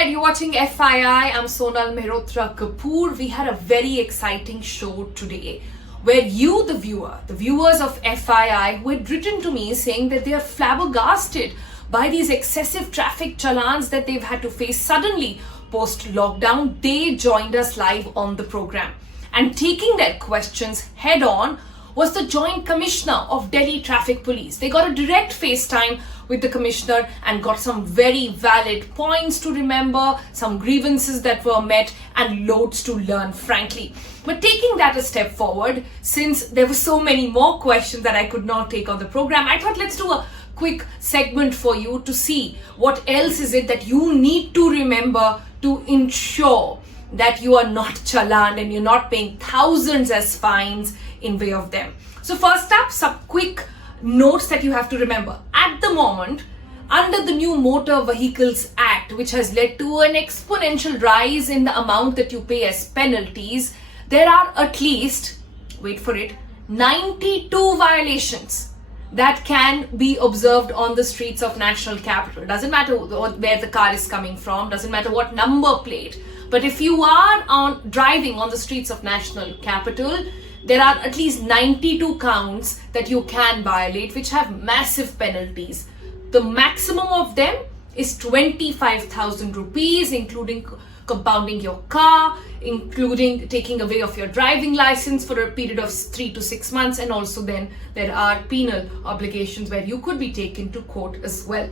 ahead, you're watching FYI. I'm Sonal Mehrotra Kapoor. We had a very exciting show today where you, the viewers of FYI, who had written to me saying that they are flabbergasted by these excessive traffic challans that they've had to face suddenly post-lockdown. They joined us live on the program. And taking their questions head on was the Joint Commissioner of Delhi Traffic Police. They got a direct FaceTime with the Commissioner and got some very valid points to remember, some grievances that were met, and loads to learn, frankly. But taking that a step forward, since there were so many more questions that I could not take on the program, I thought let's do a quick segment for you to see what else is it that you need to remember to ensure that you are not challaned and you're not paying thousands as fines in way of them. So first up, some quick notes that you have to remember. At the moment, under the new Motor Vehicles Act, which has led to an exponential rise in the amount that you pay as penalties, there are at least, wait for it, 92 violations that can be observed on the streets of national capital. Doesn't matter where the car is coming from, doesn't matter what number plate, but if you are driving on the streets of national capital, there are at least 92 counts that you can violate, which have massive penalties. The maximum of them is 25,000 rupees, including compounding your car, including taking away of your driving license for a period of 3 to 6 months, and also then there are penal obligations where you could be taken to court as well.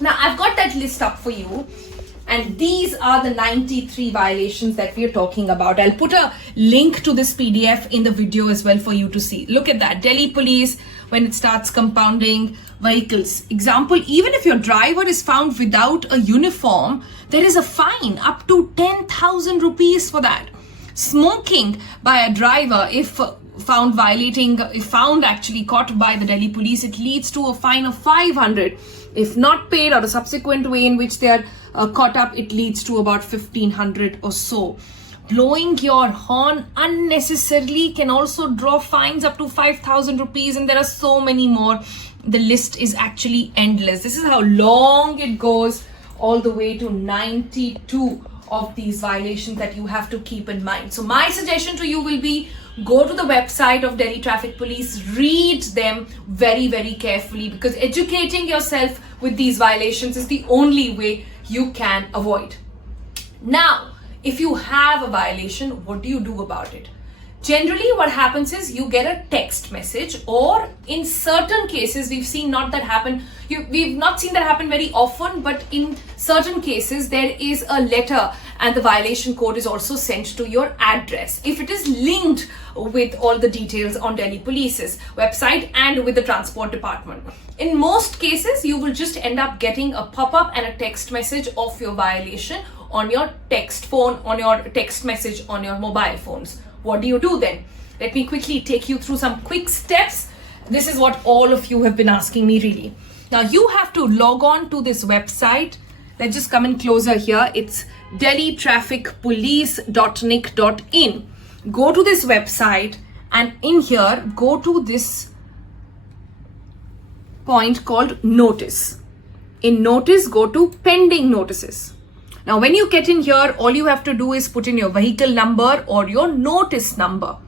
Now, I've got that list up for you. And these are the 93 violations that we are talking about. I'll put a link to this PDF in the video as well for you to see. Look at that. Delhi Police, when it starts compounding vehicles. Example, even if your driver is found without a uniform, there is a fine up to 10,000 rupees for that. Smoking by a driver, if found actually caught by the Delhi Police, it leads to a fine of 500. If not paid, or a subsequent way in which they are caught up, it leads to about 1,500 or so. Blowing your horn unnecessarily can also draw fines up to 5,000 rupees, and there are so many more. The list is actually endless. This is how long it goes, all the way to 92 of these violations that you have to keep in mind. So my suggestion to you will be, go to the website of Delhi Traffic Police, read them very, very carefully, because educating yourself with these violations is the only way you can avoid. Now, if you have a violation, what do you do about it? Generally, what happens is you get a text message, or in certain cases, we've seen we've not seen that happen very often, but in certain cases, there is a letter and the violation code is also sent to your address, if it is linked with all the details on Delhi Police's website and with the transport department. In most cases, you will just end up getting a pop-up and a text message of your violation on your text message on your mobile phones. What do you do then? Let me quickly take you through some quick steps. This is what all of you have been asking me, really. Now, you have to log on to this website. Let's just come in closer here. It's delhitrafficpolice.nic.in. Go to this website, and in here, go to this point called notice. In notice, go to pending notices. Now, when you get in here, all you have to do is put in your vehicle number or your notice number,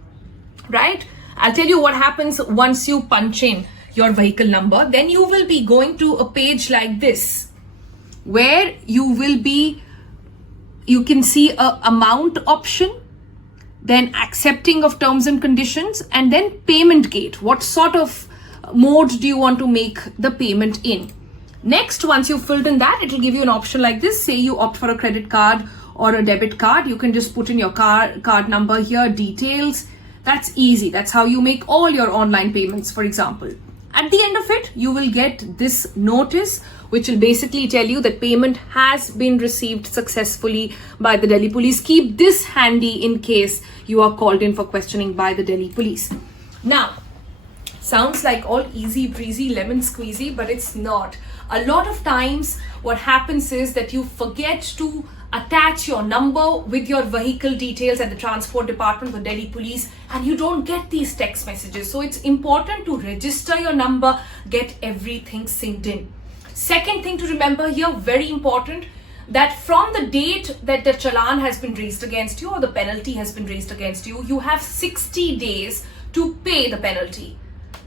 right? I'll tell you what happens once you punch in your vehicle number. Then you will be going to a page like this, where you can see a amount option, then accepting of terms and conditions, and then payment gate. What sort of mode do you want to make the payment in? Next, once you've filled in that, it will give you an option like this. Say you opt for a credit card or a debit card. You can just put in your card number here, details. That's easy. That's how you make all your online payments, for example. At the end of it, you will get this notice, which will basically tell you that payment has been received successfully by the Delhi Police. Keep this handy in case you are called in for questioning by the Delhi Police. Now, sounds like all easy breezy, lemon squeezy, but it's not. A lot of times what happens is that you forget to attach your number with your vehicle details at the transport department for Delhi Police, and you don't get these text messages. So it's important to register your number, get everything synced in. Second thing to remember here, very important, that from the date that the challan has been raised against you or the penalty has been raised against you, you have 60 days to pay the penalty.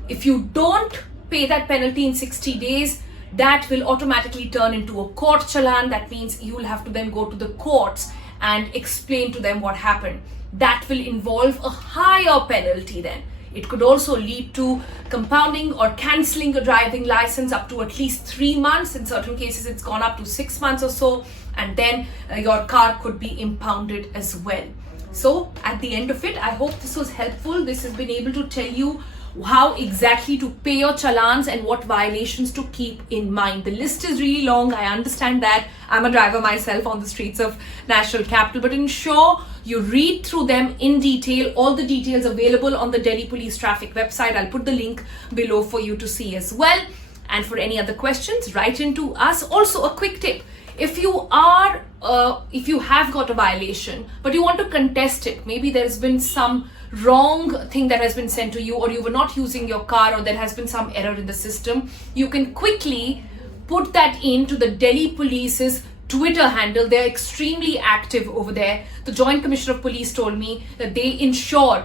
If you don't pay that penalty in 60 days, that will automatically turn into a court challan. That means you will have to then go to the courts and explain to them what happened. That will involve a higher penalty then. It could also lead to compounding or cancelling a driving license up to at least 3 months. In certain cases, it's gone up to 6 months or so, and then your car could be impounded as well. So at the end of it, I hope this was helpful. This has been able to tell you how exactly to pay your challans and what violations to keep in mind. The list is really long. I understand that. I'm a driver myself on the streets of National Capital, but ensure you read through them in detail. All the details available on the Delhi Police Traffic website. I'll put the link below for you to see as well. And for any other questions, write into us. Also, a quick tip. If you have got a violation, but you want to contest it, maybe there's been some wrong thing that has been sent to you, or you were not using your car, or there has been some error in the system, you can quickly put that into the Delhi Police's Twitter handle. They're extremely active over there. The Joint Commissioner of Police told me that they ensure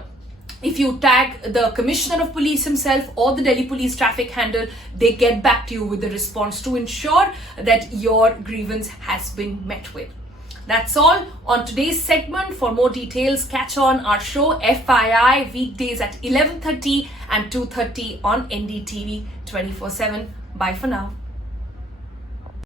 if you tag the Commissioner of Police himself or the Delhi Police Traffic handle, they get back to you with the response to ensure that your grievance has been met with. That's all on today's segment. For more details, catch on our show FYI weekdays at 11:30 and 2:30 on NDTV 24/7. Bye for now.